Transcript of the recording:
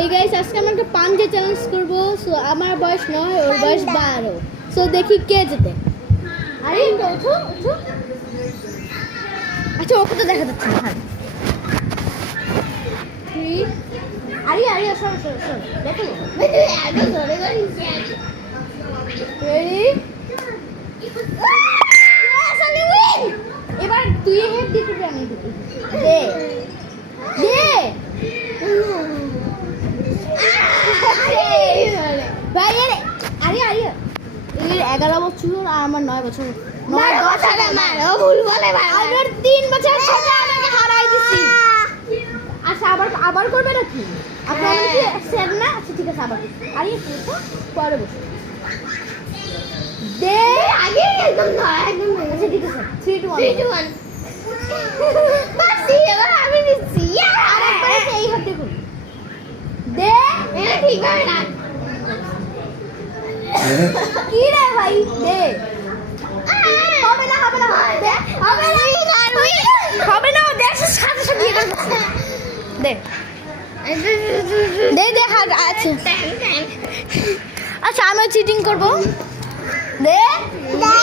এই গাইস আজকে আমরা একটা পাঞ্জে চ্যালেঞ্জ করব। সো আমার বয়স 9, ওর বয়স 12। সো দেখি কে জেতে। আরে ওঠো ওঠো। আচ্ছা ওকে তো দেখা যাচ্ছে না। আরে আরে সর সর সর দেখো আগে ধরে গেছি। রেডি এবার তুই হেড দিতে আমি দিতে দে দে ভাই আরে আরে আরে এর 11 বছর আর আমার 9 বছর 9 বছর আমার ভুল বলে ভাই আমার 3 বছর ছোট আমাকে হারাই দিছি। আচ্ছা আবার আবার করবে নাকি আপনারা কি সেভ না? আচ্ছা ঠিক আছে আবার আরে পরে বসো দে আগে একদম আচ্ছা ঠিক আছে 3 2 1 বাসি এবার আমি দিচ্ছি আরেকবার এই হাত দেখুন দে এটা ঠিক হবে না কি রে ভাই দে হবে না হবে না দে হবে না হবে না দেখ সাথে সাথে দে দে দে হাত আচ্ছা আচ্ছা আমি চিটিং করব দে দে